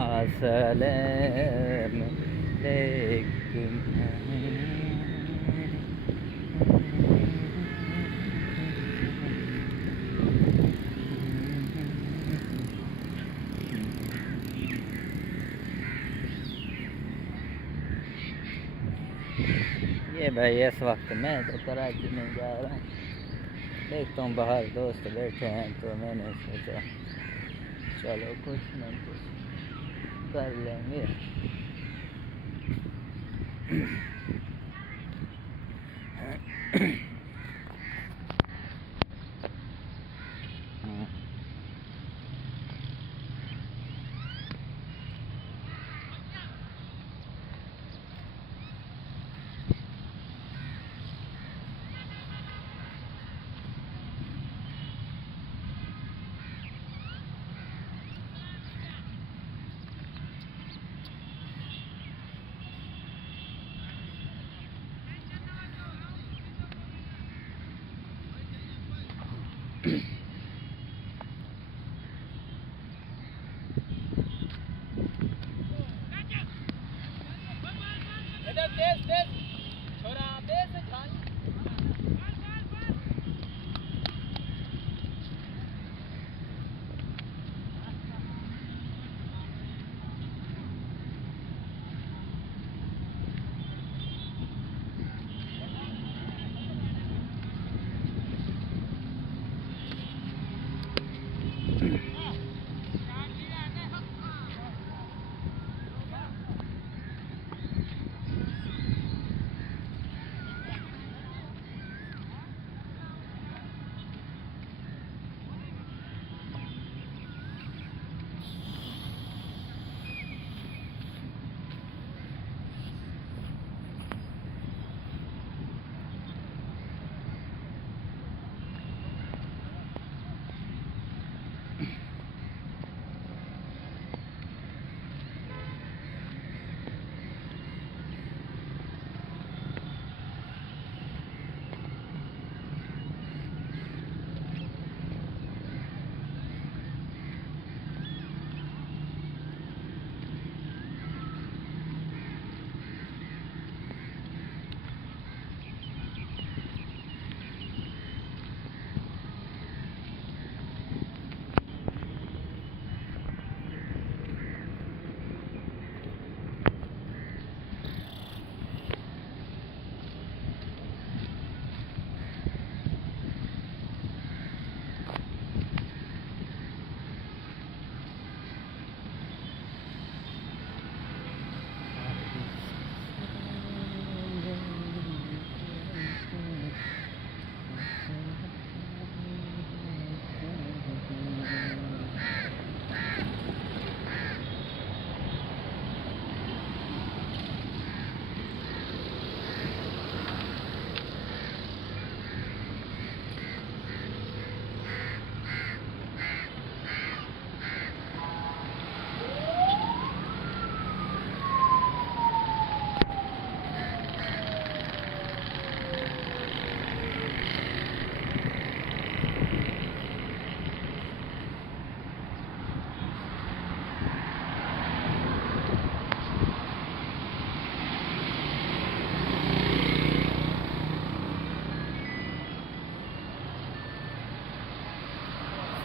अस्सलाम अलैकुम। ये भाई इस वक्त मैं तो कराची में जा रहा हूँ, देखता हूँ बाहर दोस्त बैठे हैं तो मैंने सोचा चलो कुछ न कुछ कर लेंगे।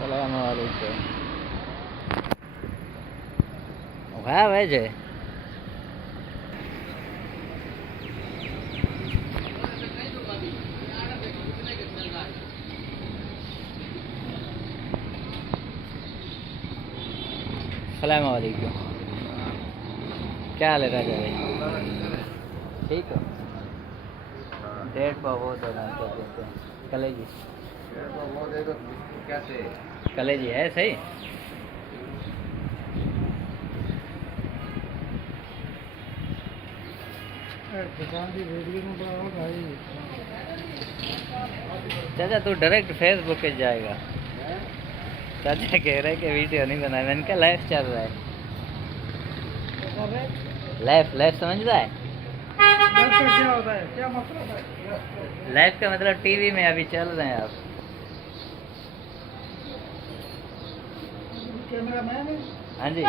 Assalamualaikum. Wah, aja. Assalamualaikum. क्या हाल है राजा भाई? ठीक हो? डेढ़ बहुत हो रहा है। कलेजी कलेजी है सही। चाचा तू डायरेक्ट फेसबुक पे जाएगा। चाचा कह रहे कि वीडियो नहीं बनाए। मैंने कहा लाइव चल रहा है। लाइव लाइव समझ रहा है? क्या होता है, क्या मतलब है? लाइव का मतलब टीवी में अभी चल रहे हैं आप। Camera man? हाँ जी।